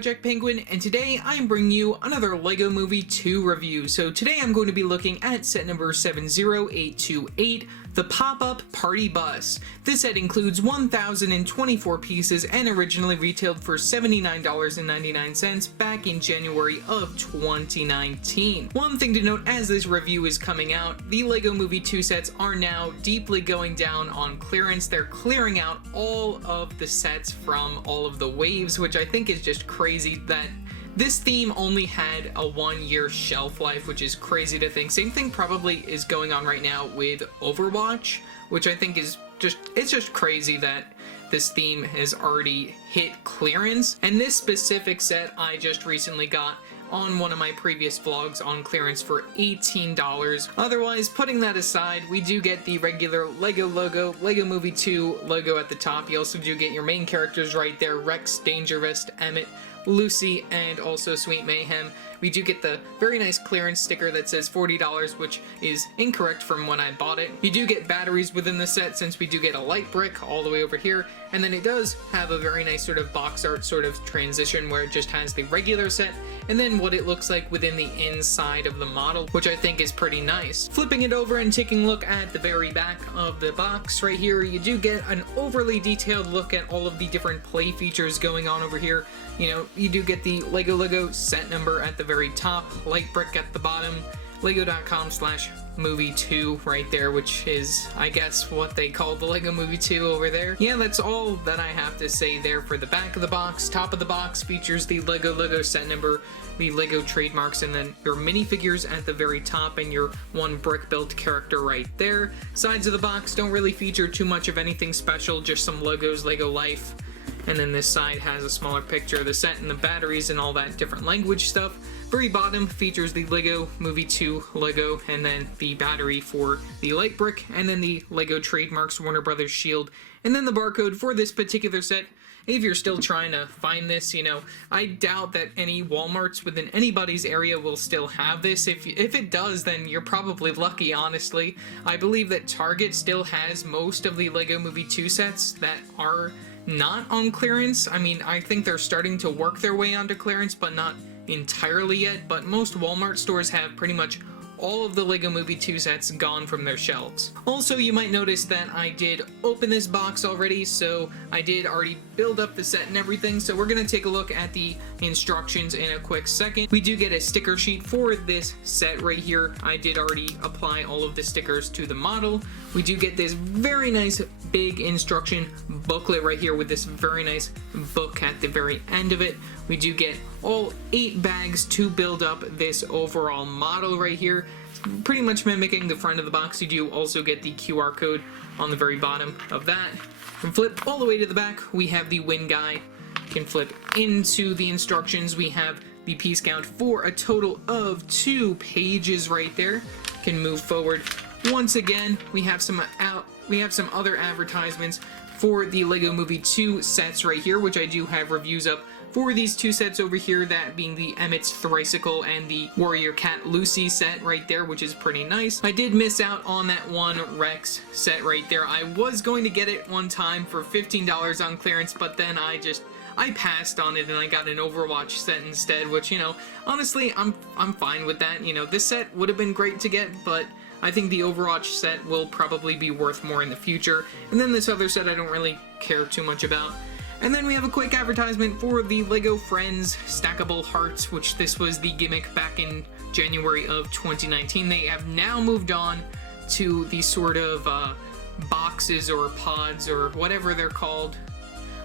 Jack Penguin, and today I'm bringing you another LEGO Movie 2 review. So today I'm going to be looking at set number 70828, the Pop-Up Party Bus. This set includes 1,024 pieces and originally retailed for $79.99 back in January of 2019. One thing to note as this review is coming out, the LEGO Movie 2 sets are now deeply going down on clearance. They're clearing out all of the sets from all of the waves, which I think is just crazy that this theme only had a 1-year shelf life, which is crazy to think. Same thing probably is going on right now with Overwatch, which I think is it's just crazy that this theme has already hit clearance. And this specific set I just recently got on one of my previous vlogs on clearance for $18. Otherwise, putting that aside, we do get the regular LEGO logo, LEGO Movie 2 logo at the top. You also do get your main characters right there, Rex, Dangervest, Emmett, Lucy, and also Sweet Mayhem. We do get the very nice clearance sticker that says $40, which is incorrect from when I bought it. You do get batteries within the set since we do get a light brick all the way over here, and then it does have a very nice sort of box art sort of transition where it just has the regular set and then what it looks like within the inside of the model, which I think is pretty nice. Flipping it over and taking a look at the very back of the box right here, you do get an overly detailed look at all of the different play features going on over here. You know, you do get the Lego set number at the very top, light brick at the bottom, lego.com/movie2 right there, which is, I guess, what they call the LEGO Movie 2 over there. Yeah, that's all that I have to say there for the back of the box. Top of the box features the Lego set number, the LEGO trademarks, and then your minifigures at the very top and your one brick-built character right there. Sides of the box don't really feature too much of anything special, just some logos, LEGO Life. And then this side has a smaller picture of the set and the batteries and all that different language stuff. Very bottom features the LEGO Movie 2 logo and then the battery for the light brick and then the LEGO trademarks Warner Brothers shield and then the barcode for this particular set. If you're still trying to find this, you know, I doubt that any Walmarts within anybody's area will still have this. If it does, then you're probably lucky, honestly. I believe that Target still has most of the LEGO Movie 2 sets that are not on clearance. I mean, I think they're starting to work their way onto clearance, but not entirely yet. But most Walmart stores have pretty much all of the LEGO Movie 2 sets gone from their shelves. Also, you might notice that I did open this box already, so I did already build up the set and everything, so we're going to take a look at the instructions in a quick second. We do get a sticker sheet for this set right here. I did already apply all of the stickers to the model. We do get this very nice big instruction booklet right here with this very nice book at the very end of it. We do get all 8 bags to build up this overall model right here. Pretty much mimicking the front of the box. You do also get the QR code on the very bottom of that. And flip all the way to the back, we have the win guide. You can flip into the instructions. We have the piece count for a total of 2 pages right there. You can move forward. Once again, we have some other advertisements for the LEGO Movie 2 sets right here, which I do have reviews up for these 2 sets over here, that being the Emmett's Thricycle and the Warrior Cat Lucy set right there, which is pretty nice. I did miss out on that one Rex set right there. I was going to get it one time for $15 on clearance, but then I passed on it and I got an Overwatch set instead, which, you know, honestly, I'm fine with that. You know, this set would have been great to get, but I think the Overwatch set will probably be worth more in the future. And then this other set I don't really care too much about. And then we have a quick advertisement for the LEGO Friends Stackable Hearts, which this was the gimmick back in January of 2019. They have now moved on to these sort of boxes or pods or whatever they're called,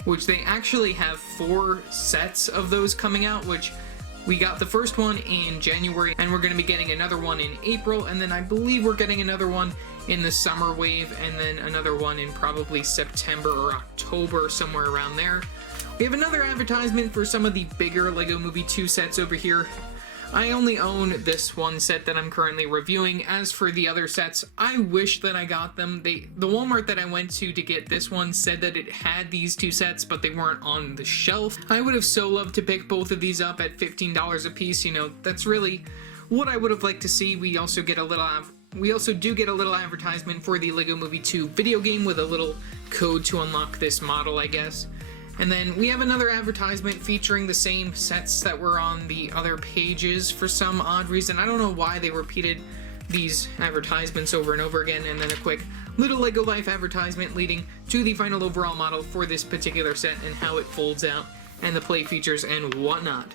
which they actually have 4 sets of those coming out, which we got the first one in January, and we're going to be getting another one in April, and then I believe we're getting another one in the summer wave, and then another one in probably September or October, somewhere around there. We have another advertisement for some of the bigger LEGO Movie 2 sets over here. I only own this one set that I'm currently reviewing. As for the other sets, I wish that I got them. The Walmart that I went to get this one said that it had these 2 sets, but they weren't on the shelf. I would have so loved to pick both of these up at $15 a piece. You know, that's really what I would have liked to see. We also do get a little advertisement for the LEGO Movie 2 video game with a little code to unlock this model, I guess. And then we have another advertisement featuring the same sets that were on the other pages for some odd reason. I don't know why they repeated these advertisements over and over again, and then a quick little Lego Life advertisement leading to the final overall model for this particular set and how it folds out and the play features and whatnot.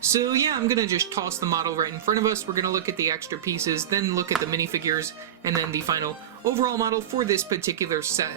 So yeah, I'm gonna just toss the model right in front of us. We're gonna look at the extra pieces, then look at the minifigures, and then the final overall model for this particular set.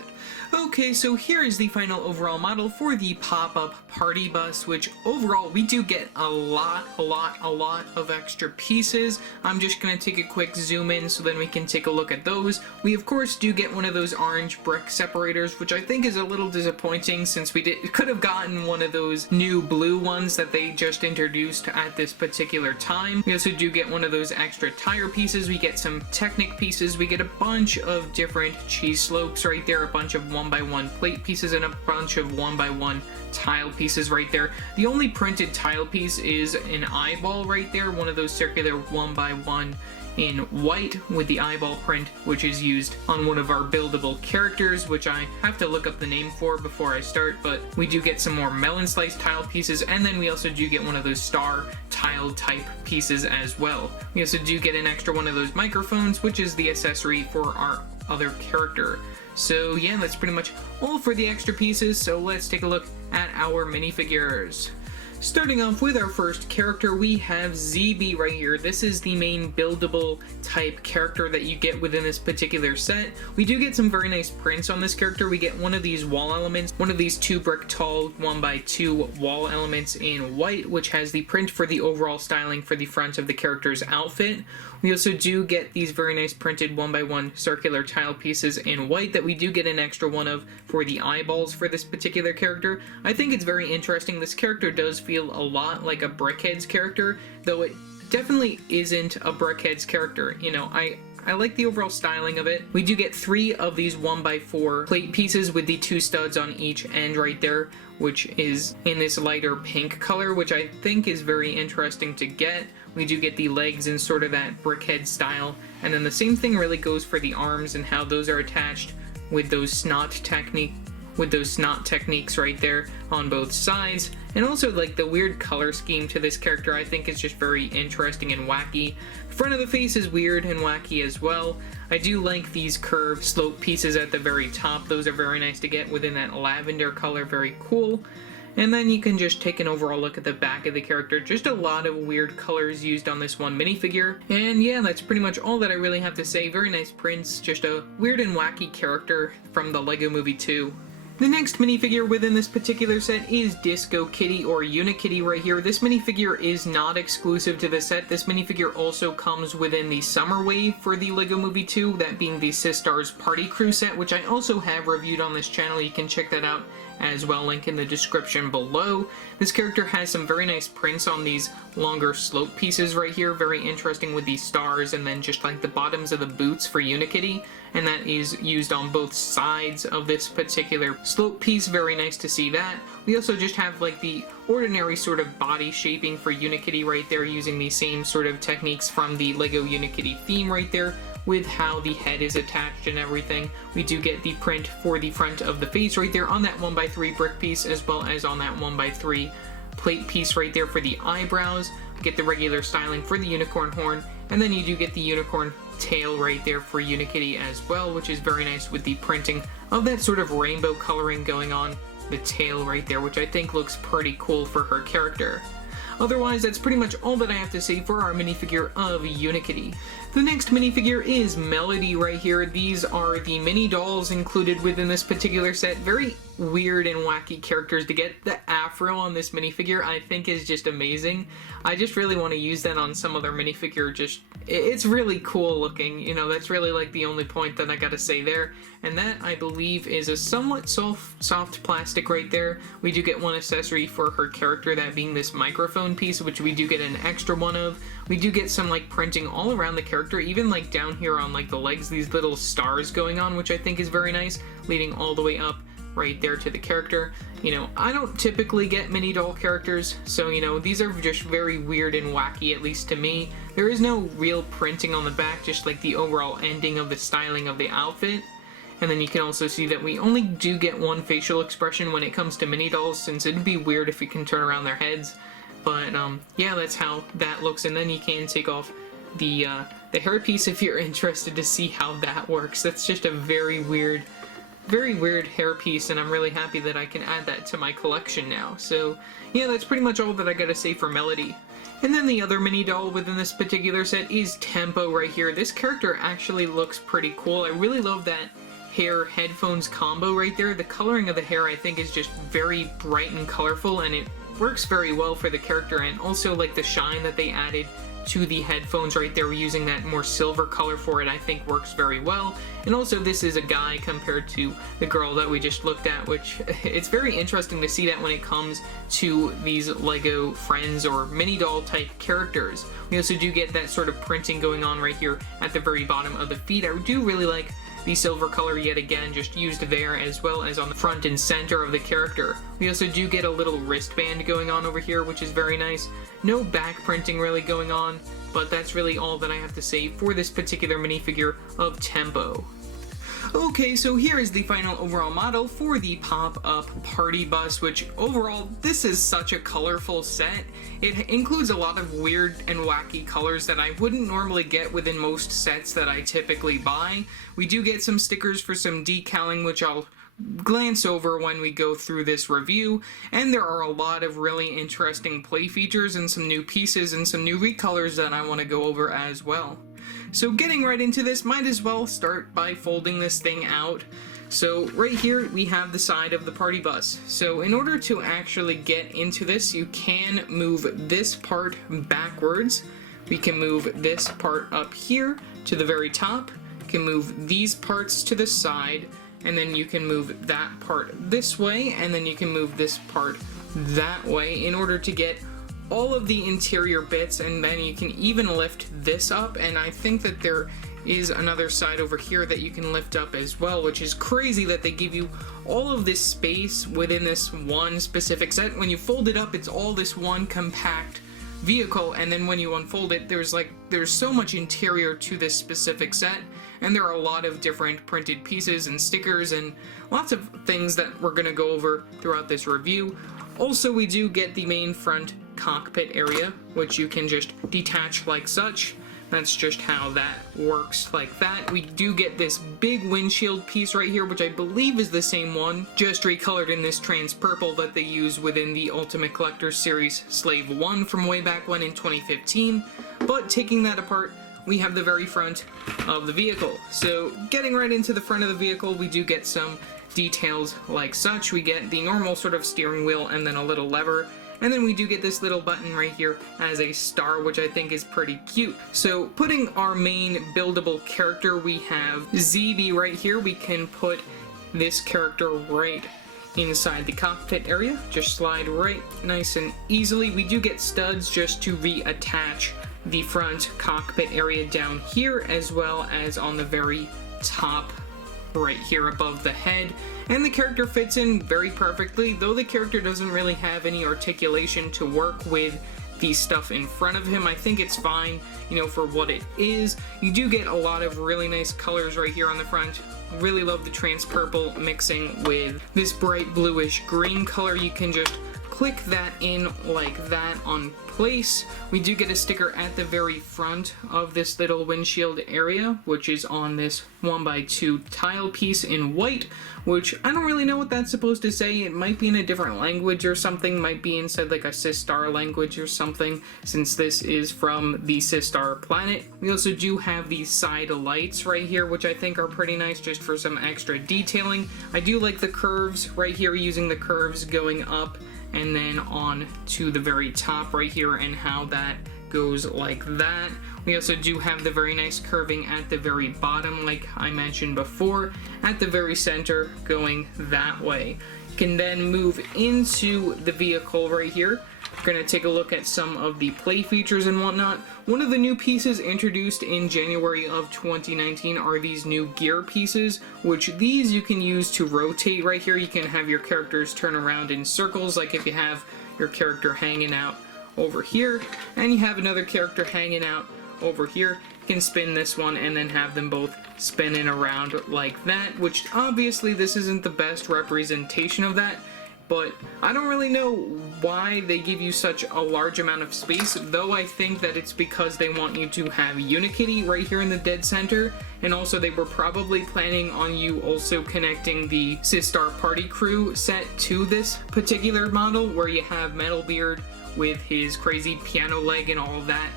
Okay, so here is the final overall model for the pop-up party bus, which overall we do get a lot of extra pieces. I'm just gonna take a quick zoom in so then we can take a look at those. We of course do get one of those orange brick separators, which I think is a little disappointing since we could have gotten one of those new blue ones that they just introduced at this particular time. We also do get one of those extra tire pieces. We get some Technic pieces. We get a bunch of different cheese slopes right there, a bunch of 1x1 plate pieces, and a bunch of 1x1 tile pieces right there. The only printed tile piece is an eyeball right there, one of those circular 1x1 in white with the eyeball print, which is used on one of our buildable characters, which I have to look up the name for before I start, but we do get some more melon slice tile pieces, and then we also do get one of those star tile type pieces as well. We also do get an extra one of those microphones, which is the accessory for our other character. So yeah, that's pretty much all for the extra pieces, so let's take a look at our minifigures. Starting off with our first character, we have ZB right here. This is the main buildable type character that you get within this particular set. We do get some very nice prints on this character. We get one of these wall elements, one of these 2 brick tall 1x2 wall elements in white, which has the print for the overall styling for the front of the character's outfit. We also do get these very nice printed 1x1 circular tile pieces in white that we do get an extra one of for the eyeballs for this particular character. I think it's very interesting. This character does feel a lot like a Brickhead's character, though it definitely isn't a Brickhead's character. You know, I like the overall styling of it. We do get 3 of these 1x4 plate pieces with the 2 studs on each end right there, which is in this lighter pink color, which I think is very interesting to get. We do get the legs in sort of that Brickhead style, and then the same thing really goes for the arms and how those are attached with those snot techniques right there on both sides. And also like the weird color scheme to this character I think is just very interesting and wacky. The front of the face is weird and wacky as well. I do like these curved slope pieces at the very top. Those are very nice to get within that lavender color, very cool. And then you can just take an overall look at the back of the character. Just a lot of weird colors used on this one minifigure. And yeah, that's pretty much all that I really have to say. Very nice prints, just a weird and wacky character from the Lego Movie 2. The next minifigure within this particular set is Disco Kitty or Unikitty right here. This minifigure is not exclusive to the set. This minifigure also comes within the Summer Wave for the Lego Movie 2, that being the Sistars Party Crew set, which I also have reviewed on this channel. You can check that out as well, link in the description below. This character has some very nice prints on these longer slope pieces right here, very interesting with these stars, and then just like the bottoms of the boots for Unikitty, and that is used on both sides of this particular slope piece. Very nice to see that. We also just have like the ordinary sort of body shaping for Unikitty right there, using the same sort of techniques from the Lego Unikitty theme right there, with how the head is attached and everything. We do get the print for the front of the face right there on that 1x3 brick piece, as well as on that 1x3 plate piece right there for the eyebrows. We get the regular styling for the unicorn horn, and then you do get the unicorn tail right there for Unikitty as well, which is very nice with the printing of that sort of rainbow coloring going on the tail right there, which I think looks pretty cool for her character. Otherwise, that's pretty much all that I have to say for our minifigure of Unikitty. The next minifigure is Melody right here. These are the mini dolls included within this particular set. Very weird and wacky characters. To get the afro on this minifigure I think is just amazing. I just really want to use that on some other minifigure. It's really cool looking. You know, that's really like the only point that I gotta say there. And that, I believe, is a somewhat soft plastic right there. We do get one accessory for her character, that being this microphone piece, which we do get an extra one of. We do get some like printing all around the character, even like down here on like the legs, these little stars going on, which I think is very nice, leading all the way up right there to the character. You know, I don't typically get mini doll characters, so you know, these are just very weird and wacky, at least to me. There is no real printing on the back, just like the overall ending of the styling of the outfit. And then you can also see that we only do get one facial expression when it comes to mini dolls, since it'd be weird if we can turn around their heads. But yeah, that's how that looks. And then you can take off the hairpiece if you're interested to see how that works. That's just a very weird hairpiece, and I'm really happy that I can add that to my collection now. So yeah, that's pretty much all that I gotta say for Melody. And then the other mini doll within this particular set is Tempo right here. This character actually looks pretty cool. I really love that hair headphones combo right there. The coloring of the hair I think is just very bright and colorful, and it works very well for the character, and also like the shine that they added to the headphones right there, using that more silver color for it, I think works very well. And also this is a guy compared to the girl that we just looked at, which it's very interesting to see that when it comes to these Lego Friends or mini doll type characters. We also do get that sort of printing going on right here at the very bottom of the feet. I do really like the silver color yet again, just used there as well as on the front and center of the character. We also do get a little wristband going on over here, which is very nice. No back printing really going on, but that's really all that I have to say for this particular minifigure of Tempo. Okay, so here is the final overall model for the pop-up party bus, which overall, this is such a colorful set. It includes a lot of weird and wacky colors that I wouldn't normally get within most sets that I typically buy. We do get some stickers for some decaling, which I'll glance over when we go through this review, and there are a lot of really interesting play features and some new pieces and some new recolors that I want to go over as well. So getting right into this, might as well start by folding this thing out. So right here we have the side of the party bus. So in order to actually get into this, you can move this part backwards. We can move this part up here to the very top. You can move these parts to the side, and then you can move that part this way, and then you can move this part that way in order to get all of the interior bits, and then you can even lift this up, and I think that there is another side over here that you can lift up as well, which is crazy that they give you all of this space within this one specific set. When you fold it up, it's all this one compact vehicle, and then when you unfold it, there's so much interior to this specific set, and there are a lot of different printed pieces and stickers and lots of things that we're going to go over throughout this review. Also, we do get the main front cockpit area, which you can just detach like such. That's just how that works, like that. We do get this big windshield piece right here, which I believe is the same one, just recolored in this trans purple that they use within the Ultimate Collector Series Slave 1 from way back when in 2015. But taking that apart, we have the very front of the vehicle. So getting right into the front of the vehicle, we do get some details like such. We get the normal sort of steering wheel and then a little lever. And then we do get this little button right here as a star, which I think is pretty cute. So putting our main buildable character, we have ZB right here. We can put this character right inside the cockpit area. Just slide right nice and easily. We do get studs just to reattach the front cockpit area down here, as well as on the very top right here above the head, and the character fits in very perfectly, though the character doesn't really have any articulation to work with the stuff in front of him. I think it's fine, you know, for what it is. You do get a lot of really nice colors right here on the front. Really love the trans purple mixing with this bright bluish green color. You can just click that in like that on place. We do get a sticker at the very front of this little windshield area, which is on this 1x2 tile piece in white, which I don't really know what that's supposed to say. It might be in a different language or something, might be inside like a Sistar language or something, since this is from the Sistar planet. We also do have these side lights right here, which I think are pretty nice just for some extra detailing. I do like the curves right here, using the curves going up and then on to the very top right here, and how that goes like that. We also do have the very nice curving at the very bottom, like I mentioned before, at the very center going that way. You can then move into the vehicle right here. We're going to take a look at some of the play features and whatnot. One of the new pieces introduced in January of 2019 are these new gear pieces, which these you can use to rotate right here. You can have your characters turn around in circles, like if you have your character hanging out over here, and you have another character hanging out over here. You can spin this one and then have them both spinning around like that, which obviously this isn't the best representation of that, but I don't really know why they give you such a large amount of space, though I think that it's because they want you to have Unikitty right here in the dead center, and also they were probably planning on you also connecting the Sistar Party Crew set to this particular model, where you have Metalbeard with his crazy piano leg and all of that,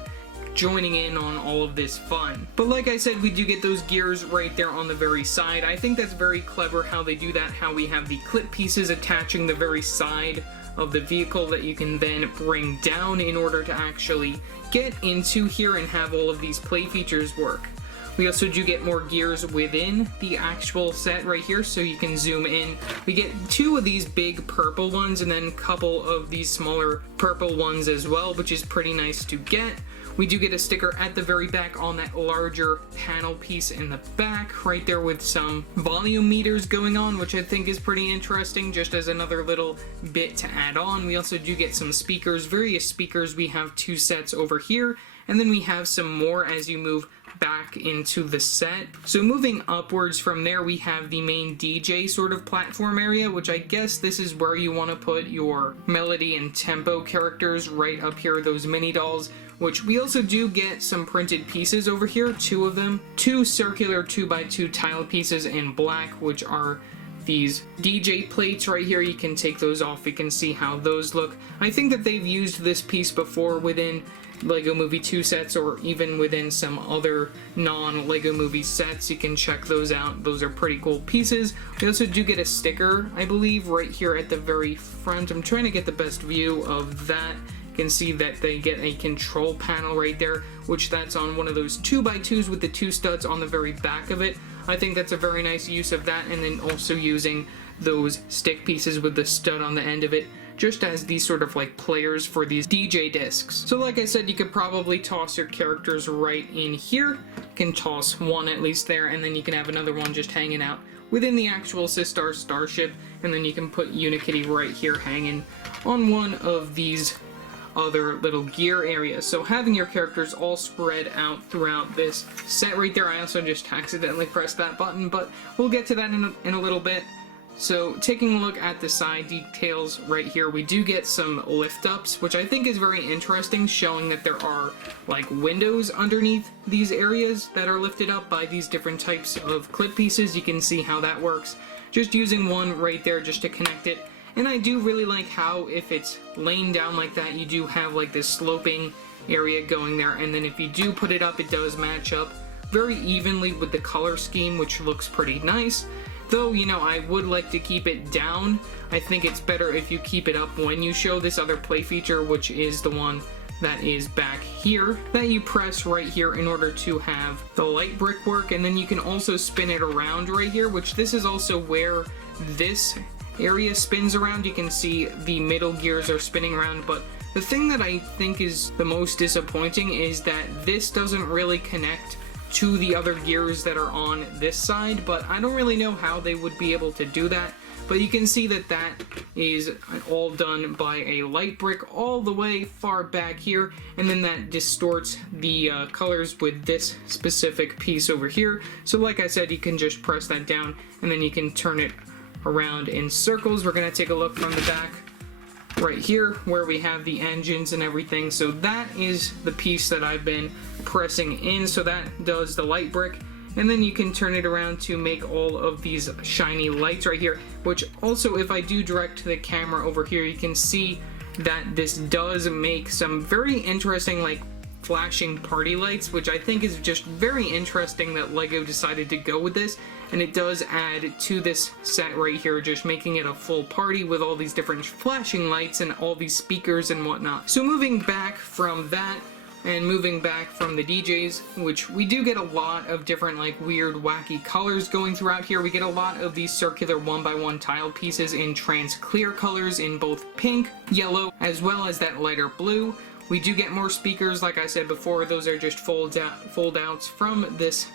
joining in on all of this fun. But like I said, we do get those gears right there on the very side. I think that's very clever how they do that, how we have the clip pieces attaching the very side of the vehicle that you can then bring down in order to actually get into here and have all of these play features work. We also do get more gears within the actual set right here, so you can zoom in. We get 2 of these big purple ones and then a couple of these smaller purple ones as well, which is pretty nice to get. We do get a sticker at the very back on that larger panel piece in the back, right there with some volume meters going on, which I think is pretty interesting, just as another little bit to add on. We also do get some speakers, various speakers. We have 2 sets over here, and then we have some more as you move back into the set. So moving upwards from there, we have the main DJ sort of platform area, which I guess this is where you want to put your melody and tempo characters right up here, those mini dolls, which we also do get some printed pieces over here, 2 of them, 2 circular 2x2 tile pieces in black, which are these DJ plates right here. You can take those off, you can see how those look. I think that they've used this piece before within LEGO Movie 2 sets, or even within some other non-LEGO Movie sets. You can check those out. Those are pretty cool pieces. We also do get a sticker, I believe, right here at the very front. I'm trying to get the best view of that. You can see that they get a control panel right there, which that's on one of those 2x2s with the 2 studs on the very back of it. I think that's a very nice use of that, and then also using those stick pieces with the stud on the end of it, just as these sort of like players for these DJ discs. So like I said, you could probably toss your characters right in here. You can toss one at least there, and then you can have another one just hanging out within the actual Sistar starship, and then you can put Unikitty right here hanging on one of these other little gear areas. So having your characters all spread out throughout this set right there. I also just accidentally pressed that button, but we'll get to that in a little bit. So taking a look at the side details right here, we do get some lift ups, which I think is very interesting, showing that there are like windows underneath these areas that are lifted up by these different types of clip pieces. You can see how that works, just using one right there just to connect it. And I do really like how if it's laying down like that, you do have like this sloping area going there, and then if you do put it up, it does match up very evenly with the color scheme, which looks pretty nice. Though, you know, I would like to keep it down. I think it's better if you keep it up when you show this other play feature, which is the one that is back here, that you press right here in order to have the light brick work. And then you can also spin it around right here, which this is also where this area spins around. You can see the middle gears are spinning around, but the thing that I think is the most disappointing is that this doesn't really connect to the other gears that are on this side, but I don't really know how they would be able to do that. But you can see that that is all done by a light brick all the way far back here, and then that distorts the colors with this specific piece over here. So like I said, you can just press that down and then you can turn it around in circles. We're going to take a look from the back right here where we have the engines and everything. So that is the piece that I've been pressing in, so that does the light brick, and then you can turn it around to make all of these shiny lights right here, which also, if I do direct to the camera over here, you can see that this does make some very interesting like flashing party lights, which I think is just very interesting that LEGO decided to go with this. And it does add to this set right here, just making it a full party with all these different flashing lights and all these speakers and whatnot. So moving back from that, and moving back from the DJs, which we do get a lot of different like weird wacky colors going throughout here. We get a lot of these circular 1x1 tile pieces in trans clear colors in both pink, yellow, as well as that lighter blue. We do get more speakers, like I said before. Those are just fold outs from this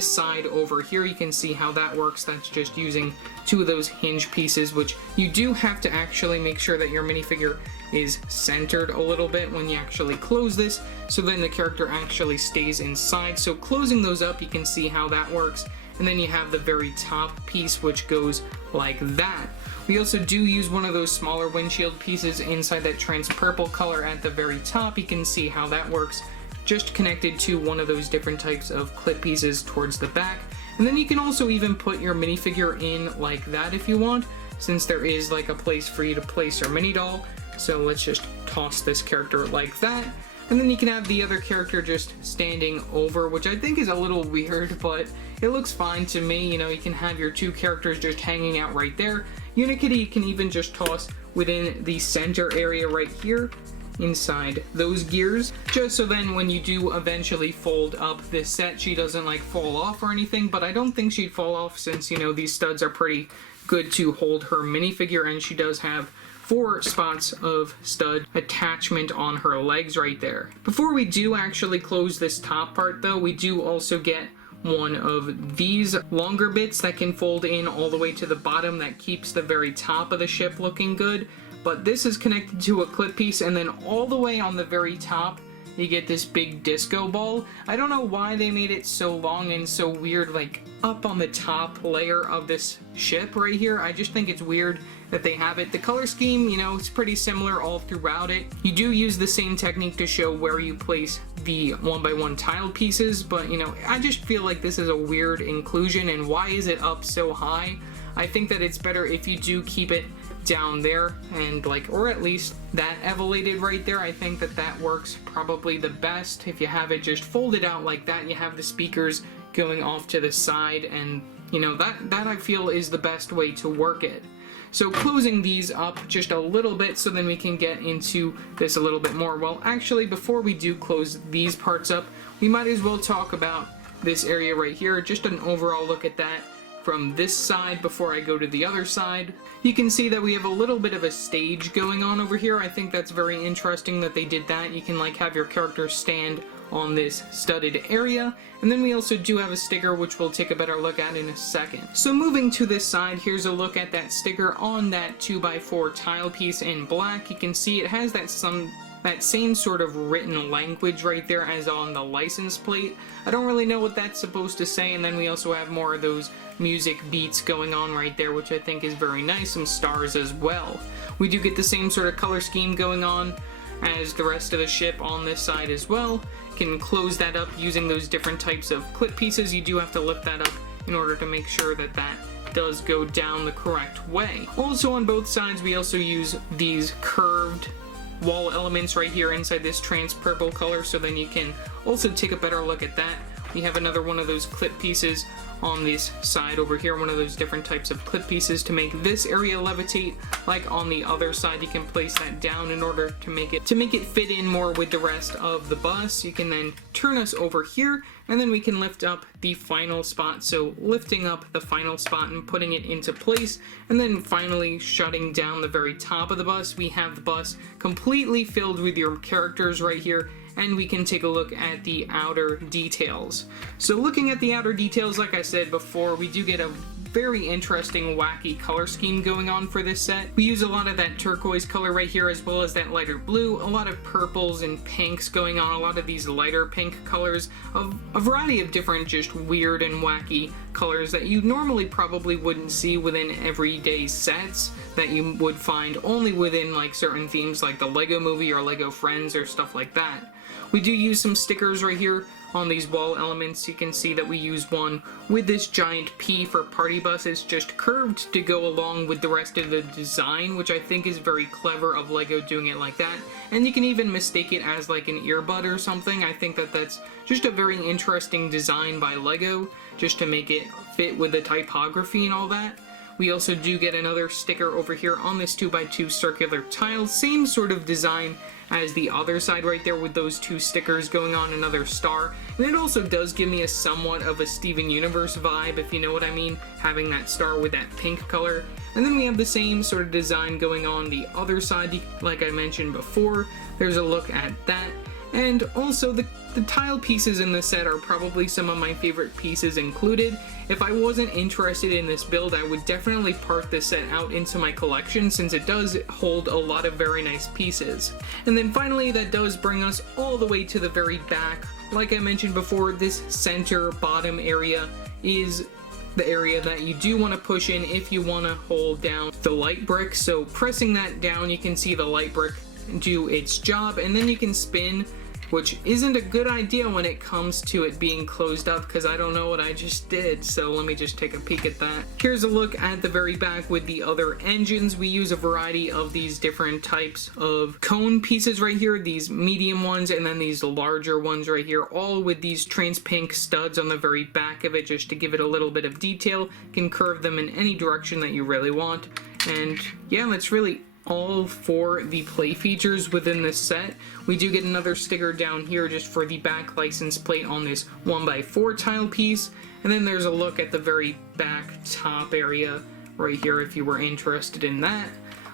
side over here. You can see how that works. That's just using 2 of those hinge pieces, which you do have to actually make sure that your minifigure is centered a little bit when you actually close this, so then the character actually stays inside. So closing those up, you can see how that works. And then you have the very top piece, which goes like that. We also do use one of those smaller windshield pieces inside that trans purple color at the very top. You can see how that works, just connected to one of those different types of clip pieces towards the back. And then you can also even put your minifigure in like that if you want, since there is like a place for you to place your mini doll. So let's just toss this character like that. And then you can have the other character just standing over, which I think is a little weird, but it looks fine to me. You know, you can have your two characters just hanging out right there. Unikitty you can even just toss within the center area right here, inside those gears, just so then when you do eventually fold up this set, she doesn't like fall off or anything. But I don't think she'd fall off, since, you know, these studs are pretty good to hold her minifigure, and she does have 4 spots of stud attachment on her legs right there. Before we do actually close this top part though, we do also get one of these longer bits that can fold in all the way to the bottom, that keeps the very top of the ship looking good. But this is connected to a clip piece, and then all the way on the very top you get this big disco ball. I don't know why they made it so long and so weird, like up on the top layer of this ship right here. I just think it's weird that they have it. The color scheme, you know, it's pretty similar all throughout it. You do use the same technique to show where you place the 1x1 tile pieces, but, you know, I just feel like this is a weird inclusion, and why is it up so high? I think that it's better if you do keep it down there, and like, or at least that elevated right there. I think that that works probably the best. If you have it just folded out like that, you have the speakers going off to the side, and you know, that I feel is the best way to work it. So closing these up just a little bit, so then we can get into this a little bit more. Well, actually, before we do close these parts up, we might as well talk about this area right here, just an overall look at that from this side before I go to the other side. You can see that we have a little bit of a stage going on over here. I think that's very interesting that they did that. You can like have your character stand on this studded area, and then we also do have a sticker, which we'll take a better look at in a second. So moving to this side, here's a look at that sticker on that 2x4 tile piece in black. You can see it has that same sort of written language right there as on the license plate. I don't really know what that's supposed to say. And then we also have more of those music beats going on right there, which I think is very nice. Some stars as well. We do get the same sort of color scheme going on as the rest of the ship on this side as well. Can close that up using those different types of clip pieces. You do have to lift that up in order to make sure that that does go down the correct way. Also on both sides, we also use these curved wall elements right here inside this trans purple color, so then you can also take a better look at that. We have another one of those clip pieces on this side over here, one of those different types of clip pieces to make this area levitate. Like on the other side, you can place that down in order to make it fit in more with the rest of the bus. You can then turn us over here, and then we can lift up the final spot. So lifting up the final spot and putting it into place, and then finally shutting down the very top of the bus. We have the bus completely filled with your characters right here, and we can take a look at the outer details. So looking at the outer details, like I said before, we do get a very interesting wacky color scheme going on for this set. We use a lot of that turquoise color right here, as well as that lighter blue, a lot of purples and pinks going on, a lot of these lighter pink colors, a variety of different just weird and wacky colors that you normally probably wouldn't see within everyday sets, that you would find only within like certain themes like the Lego Movie or Lego Friends or stuff like that. We do use some stickers right here on these wall elements. You can see that we use one with this giant P for party buses, just curved to go along with the rest of the design, which I think is very clever of Lego doing it like that. And you can even mistake it as like an earbud or something. I think that that's just a very interesting design by Lego, just to make it fit with the typography and all that. We also do get another sticker over here on this 2x2 circular tile, same sort of design as the other side right there, with those two stickers going on another star. And it also does give me a somewhat of a Steven Universe vibe, if you know what I mean, having that star with that pink color. And then we have the same sort of design going on the other side, like I mentioned before. There's a look at that. And also, the tile pieces in this set are probably some of my favorite pieces included. If I wasn't interested in this build, I would definitely part this set out into my collection, since it does hold a lot of very nice pieces. And then finally, that does bring us all the way to the very back. Like I mentioned before, this center bottom area is the area that you do want to push in if you want to hold down the light brick. So pressing that down, you can see the light brick do its job, and then you can spin, which isn't a good idea when it comes to it being closed up, because I don't know what I just did, so let me just take a peek at that. Here's a look at the very back with the other engines. We use a variety of these different types of cone pieces right here, these medium ones and then these larger ones right here, all with these trans pink studs on the very back of it just to give it a little bit of detail. You can curve them in any direction that you really want. And yeah, that's really all for the play features within this set. We do get another sticker down here just for the back license plate on this 1x4 tile piece, and then there's a look at the very back top area right here if you were interested in that.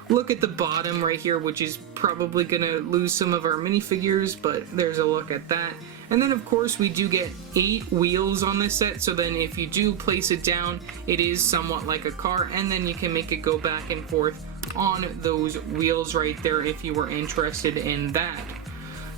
Look at the bottom right here, which is probably gonna lose some of our minifigures, but there's a look at that. And then of course we do get 8 wheels on this set, so then if you do place it down, it is somewhat like a car, and then you can make it go back and forth on those wheels right there if you were interested in that.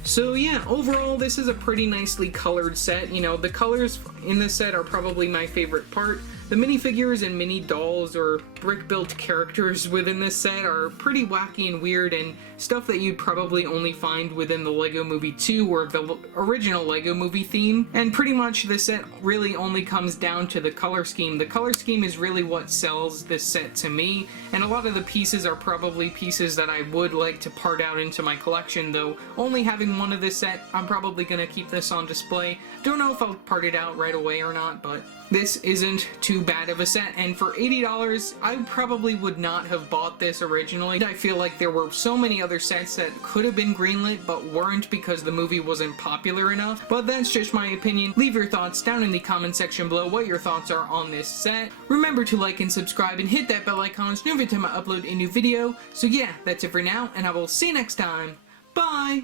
So yeah, overall this is a pretty nicely colored set. You know, the colors in this set are probably my favorite part. The minifigures and mini dolls or brick-built characters within this set are pretty wacky and weird, and stuff that you'd probably only find within the LEGO Movie 2 or the original LEGO Movie theme. And pretty much the set really only comes down to the color scheme. The color scheme is really what sells this set to me, and a lot of the pieces are probably pieces that I would like to part out into my collection, though only having one of this set, I'm probably going to keep this on display. Don't know if I'll part it out right away or not, but this isn't too bad of a set, and for $80, I probably would not have bought this originally. I feel like there were so many other sets that could have been greenlit but weren't because the movie wasn't popular enough, but that's just my opinion. Leave your thoughts down in the comment section below what your thoughts are on this set. Remember to like and subscribe and hit that bell icon so every time I upload a new video. So yeah, that's it for now, and I will see you next time. Bye!